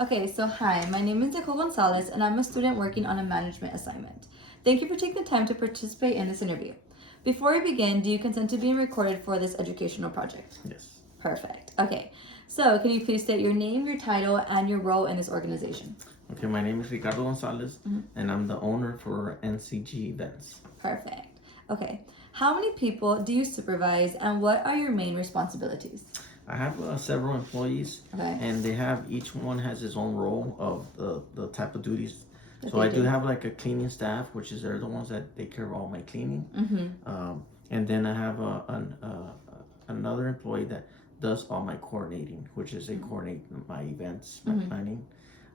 Okay, so hi, my name is Nicole Gonzalez, and I'm a student working on a management assignment. Thank you for taking the time to participate in this interview. Before we begin, do you consent to being recorded for this educational project? Yes. Perfect. Okay, so can you please state your name, your title, and your role in this organization? Okay, my name is Ricardo Gonzalez, and I'm the owner for NCG Events. Perfect. Okay, how many people do you supervise, and what are your main responsibilities? I have several employees, Okay. and each one has his own role of the type of duties. That So they I do do. have like a cleaning staff, which is they're the ones that take care of all my cleaning. Mm-hmm. And then I have another employee that does all my coordinating, which is they coordinate my events, my planning.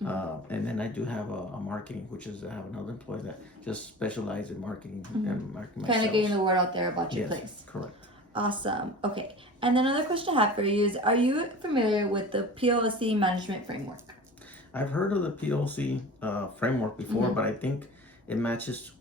And then I do have a marketing, which is I have another employee that just specializes in marketing and marketing Kind of getting the word out there about your Yes, place. correct. Awesome. Okay. And then another question I have for you is, are you familiar with the POC management framework? I've heard of the PLC framework before, but I think it matches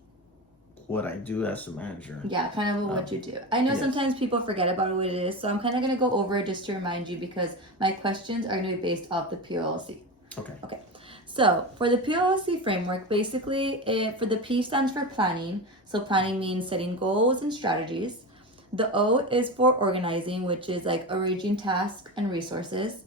what I do as a manager. Yeah, kind of what you do. I know yes. sometimes people forget about what it is, so I'm kind of going to go over it just to remind you because my questions are going to be based off the POLC. Okay. Okay. So for the POLC framework, basically, for the P stands for planning. So planning means setting goals and strategies. The O is for organizing, which is like arranging tasks and resources.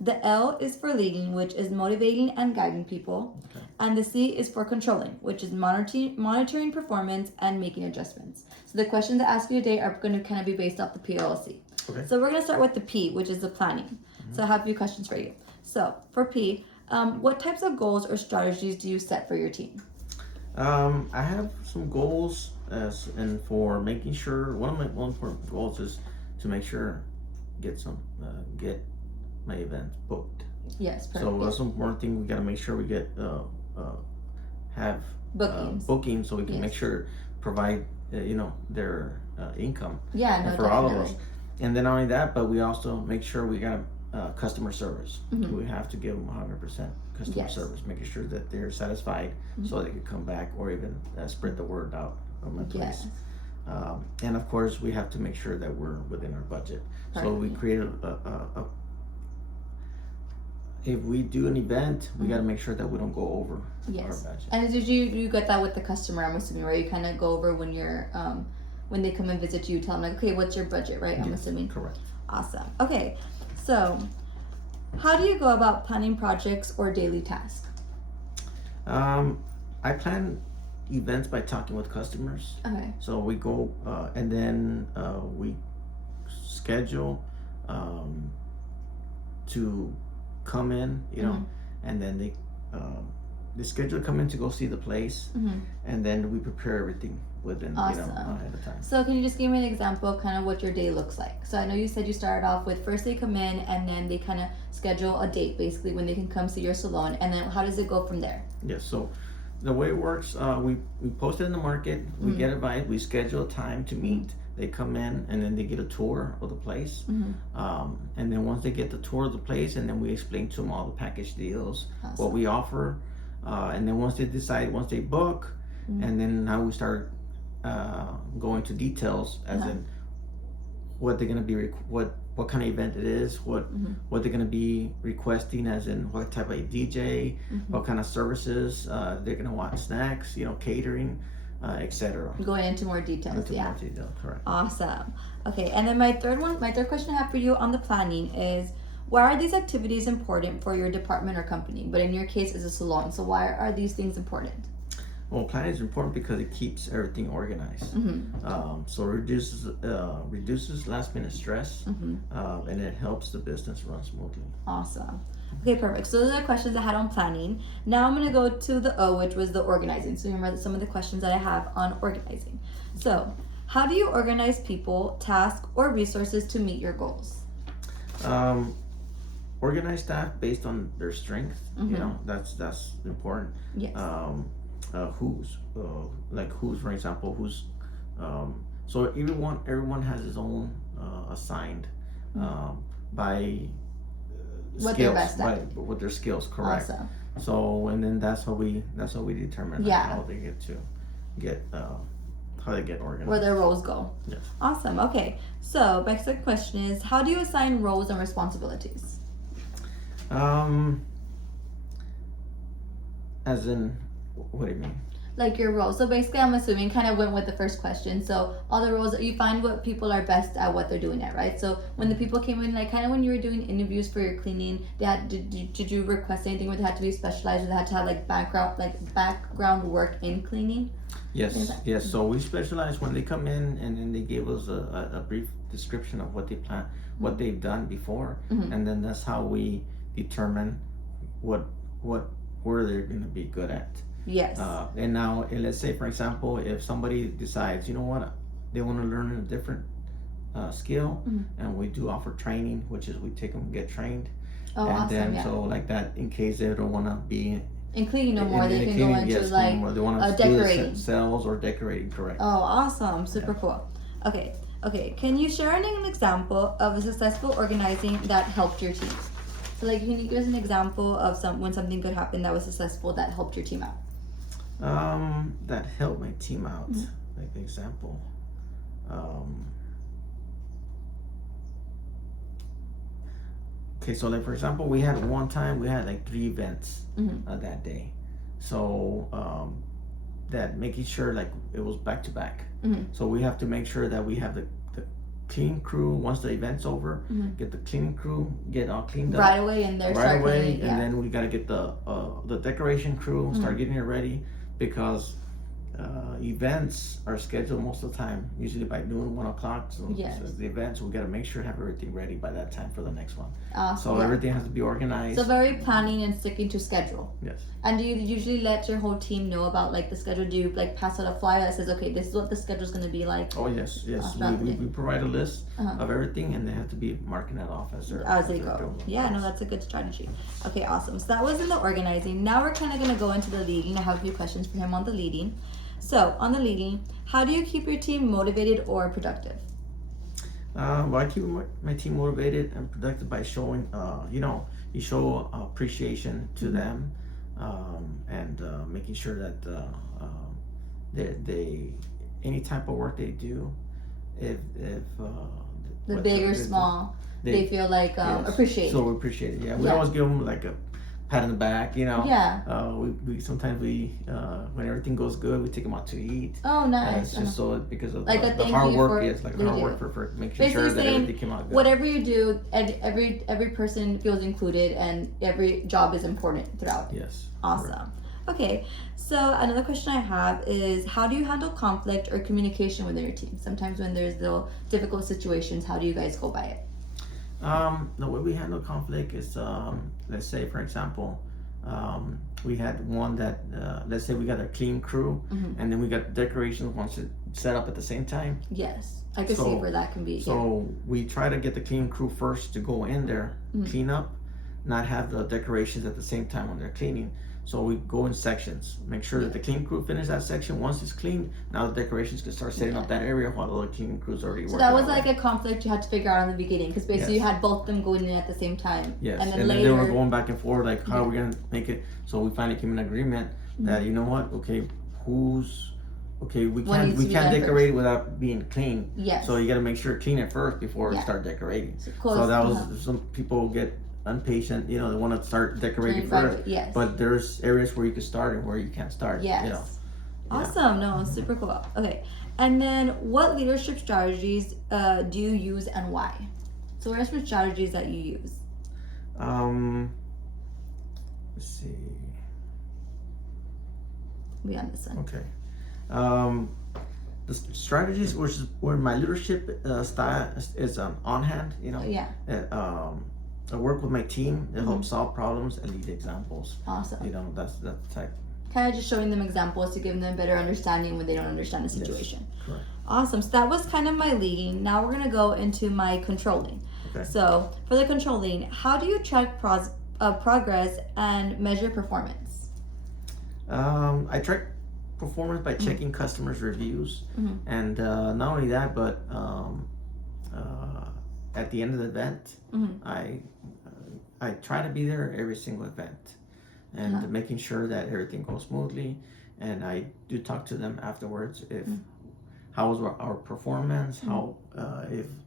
The L is for leading, which is motivating and guiding people. Okay. And the C is for controlling, which is monitoring performance and making adjustments. So the questions I ask you today are going to kind of be based off the POLC. Okay. So we're going to start with the P, which is the planning. So I have a few questions for you. So for P, what types of goals or strategies do you set for your team? I have some goals and for making sure one of my most important goals is to make sure get my events booked. Yes, perfect. So that's an important thing. We got to make sure we get have Bookings. bookings so we can Yes. make sure provide their income. Yeah, no, and for all of definitely. us. And then not only that, but we also make sure we got customer service. Mhm. We have to give them 100% customer Yes. service, making sure that they're satisfied so they can come back or even spread the word out of my place. Yes. And of course, we have to make sure that we're within our budget. So we Perfect. created if we do an event, we got to make sure that we don't go over Yes. our budget. And did you get that with the customer? I'm assuming, right? You kind of go over when you're when they come and visit you, tell them like, okay, what's your budget, right? I'm Yes, assuming. correct. Awesome. Okay, so how do you go about planning projects or daily tasks? I plan events by talking with customers. Okay. So we go and then we schedule to come in, and then they schedule to come in to go see the place, and then we prepare everything within Awesome. ahead of time. So can you just give me an example of kind of what your day looks like? So I know you said you started off with first they come in and then they kind of schedule a date basically when they can come see your salon, and then how does it go from there? Yes. So the way it works, we post it in the market. We get invited. We schedule a time to meet. They come in and then they get a tour of the place. And then once they get the tour of the place, and then we explain to them all the package deals, what we offer. And then once they book, and then now we start going to details as in what they're gonna be, what kind of event it is, what they're gonna be requesting, as in what type of DJ, what kind of services they're gonna want, snacks, catering, etc. Going into more details, yeah. More detail, correct. Awesome. Okay, and then my third question I have for you on the planning is, why are these activities important for your department or company? But in your case, it's a salon. So why are these things important? Well, planning is important because it keeps everything organized. So it reduces last minute stress, and it helps the business run smoothly. Awesome. Okay, perfect. So those are the questions I had on planning. Now I'm going to go to the O, which was the organizing. So remember some of the questions that I have on organizing. So how do you organize people, tasks, or resources to meet your goals? Organize staff based on their strength. That's important. Yes. Who's for example, so everyone has his own assigned by What skills, they're best at. with their skills, correct. Awesome. So and then that's how we determine how they how they get organized. Where their roles go. Yes. Awesome. Okay. So my second question is, how do you assign roles and responsibilities? As in, what do you mean? Like your role. So basically, I'm assuming kind of went with the first question. So all the roles that you find what people are best at what they're doing at, right? So when the people came in, like kind of when you were doing interviews for your cleaning, they had did you request anything where they had to be specialized or they had to have like background work in cleaning? Yes, yes. So we specialize when they come in, and then they give us a brief description of what they plan, what they've done before, and then that's how we determine where they're going to be good at. Yes. And now, let's say, for example, if somebody decides, you know what, they want to learn a different skill, and we do offer training, which is we take them get trained. Oh, and awesome, then, yeah. so like that, in case they don't want to be in cleaning no more, in they the can cleaning, go into yes, like they want to decorating. do sales or decorating, correct. Oh, awesome. Super cool. Okay. Can you share an example of a successful organizing that helped your team? So like, can you give us an example of when something good happened that was successful that helped your team out? That helped my team out. Like an example. Okay, so like for example, we had one time we had like 3 events that day. So that making sure like it was back to back. So we have to make sure that we have the clean crew once the event's over. Get the cleaning crew get all cleaned up right away, and they're right away, cleaning, and then we got to get the decoration crew start getting it ready, because events are scheduled most of the time usually by noon, 1 o'clock. So, Yes. so the events, we got to make sure to have everything ready by that time for the next one. Awesome. So everything has to be organized. So very planning and sticking to schedule. Yes. And do you usually let your whole team know about like the schedule? Do you like pass out a flyer that says, okay, this is what the schedule's going to be like? Oh yes. We provide a list of everything, and they have to be marking that off as they go. Yeah, no, that's a good strategy. Okay, awesome. So that was in the organizing. Now we're kind of going to go into the leading. I have a few questions for him on the leading. So on the leading, how do you keep your team motivated or productive? Well, I keep my team motivated and productive by showing, you show appreciation to them, and making sure that they any type of work they do, if the big or small, they feel like appreciated. So we appreciate it. Yeah, we always give them like a pat on the back, Yeah. We sometimes when everything goes good, we take them out to eat. Oh, nice. And it's just so because of like the hard work. Yes, like hard work for making basically sure that everything came out good. Whatever you do, every person feels included, and every job is important throughout. Yes. Awesome. Correct. Okay, so another question I have is, how do you handle conflict or communication within your team? Sometimes when there's the difficult situations, how do you guys go by it? The way we handle conflict is, let's say, for example, we had one that, let's say we got a clean crew, and then we got decorations once it set up at the same time. Yes, I can see where that can be. So we try to get the clean crew first to go in there, clean up, not have the decorations at the same time when they're cleaning. So we go in sections, make sure that the clean crew finish that section. Once it's clean, now the decorations can start setting up that area while the other cleaning crew's already working. So that was like a conflict you had to figure out in the beginning, because basically you had both them going in at the same time. Yes, and then then later they were going back and forth, like how are we gonna make it? So we finally came in agreement that, you know what, we can't decorate it without being clean. Yes. So you got to make sure clean it first before you start decorating. So that was some people get impatient, they want to start decorating first. Yes. But there's areas where you can start and where you can't start. Yes. Awesome. No, super cool. Okay. And then what leadership strategies do you use and why? So what are some strategies that you use? Let's see. We on this one. Okay. The strategies where my leadership style is on hand, Yeah. I work with my team to help solve problems and lead examples. Awesome. That's the type. Kind of just showing them examples to give them better understanding when they don't understand the situation. Yes, correct. Awesome. So that was kind of my leading. Now we're going to go into my controlling. Okay. So for the controlling, how do you track progress and measure performance? I track performance by checking customers' reviews, and not only that, but at the end of the event, I try to be there every single event, and making sure that everything goes smoothly. And I do talk to them afterwards if how was our performance, how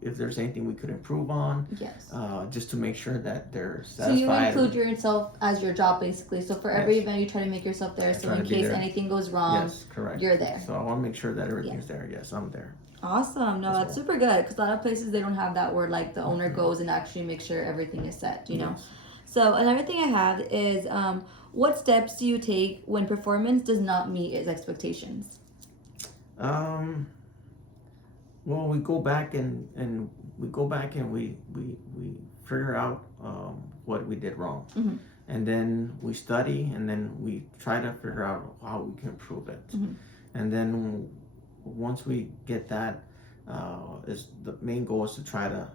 if there's anything we could improve on, Yes. just to make sure that they're So satisfied. you include yourself as your job basically. So for every Yes. event, you try to make yourself there. So try in to be case there. anything goes wrong, Yes, correct. you're there. So I want to make sure that everything's there. Yes, I'm there. Awesome. No, As that's well. super good because a lot of places they don't have that where like the owner goes and actually makes sure everything is set. You know. Yes. So another thing I have is what steps do you take when performance does not meet its expectations? Well, we go back and we figure out what we did wrong, Mhm. and then we study, and then we try to figure out how we can improve it, Mhm. and then once we get that, is the main goal is to try to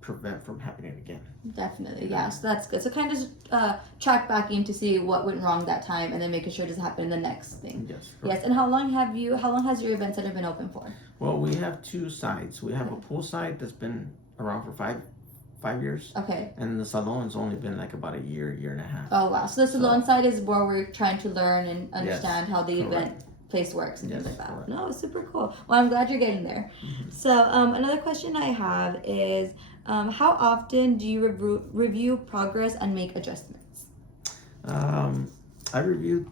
prevent from happening again. Definitely, yeah. So that's good. So kind of track back in to see what went wrong that time, and then making sure it doesn't happen in the next thing. Yes. Correct. Yes. And how long has your event center been open for? Well, we have two sides. We have a pool side that's been around for five years, Okay. and the salon's only been like about a year and a half. Oh wow. So the salon side is where we're trying to learn and understand how the correct. event place works and things Yes, like that. correct. No, it's super cool. Well, I'm glad you're getting there. So another question I have is how often do you review progress and make adjustments? I reviewed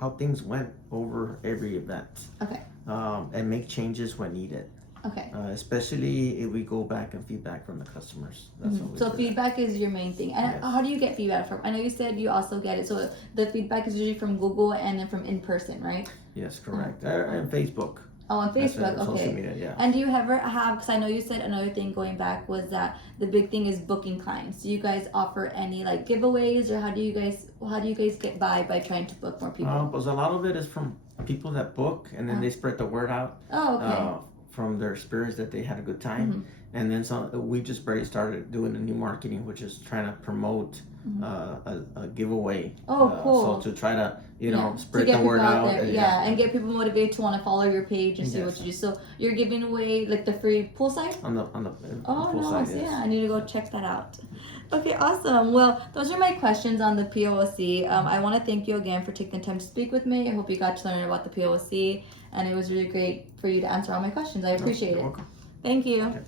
how things went over every event. Okay. And make changes when needed. Okay. Especially if we go back and feedback from the customers. That's what we So do. feedback is your main thing. And Yes. how do you get feedback from? I know you said you also get it. So the feedback is usually from Google and then from in person, right? Yes, correct. And Facebook. Oh, on That's Facebook. it, Okay. Social media, yeah. And do you ever have? Because I know you said another thing going back was that the big thing is booking clients. Do you guys offer any like giveaways, or how do you guys get by trying to book more people? Because a lot of it is from people that book, and then they spread the word out. Oh, okay. From their experience that they had a good time, and then we just barely started doing the new marketing, which is trying to promote a giveaway. Oh, cool. So to try to spread to get the word people out. there, and get people motivated to want to follow your page and see Yes. what you do. So you're giving away like the free poolside. on the Oh, full nice. side, yes. Yeah, I need to go check that out. Okay, awesome. Well, those are my questions on the POC. I want to thank you again for taking the time to speak with me. I hope you got to learn about the POC, and it was really great for you to answer all my questions. I appreciate You're it. welcome. Thank you. Okay.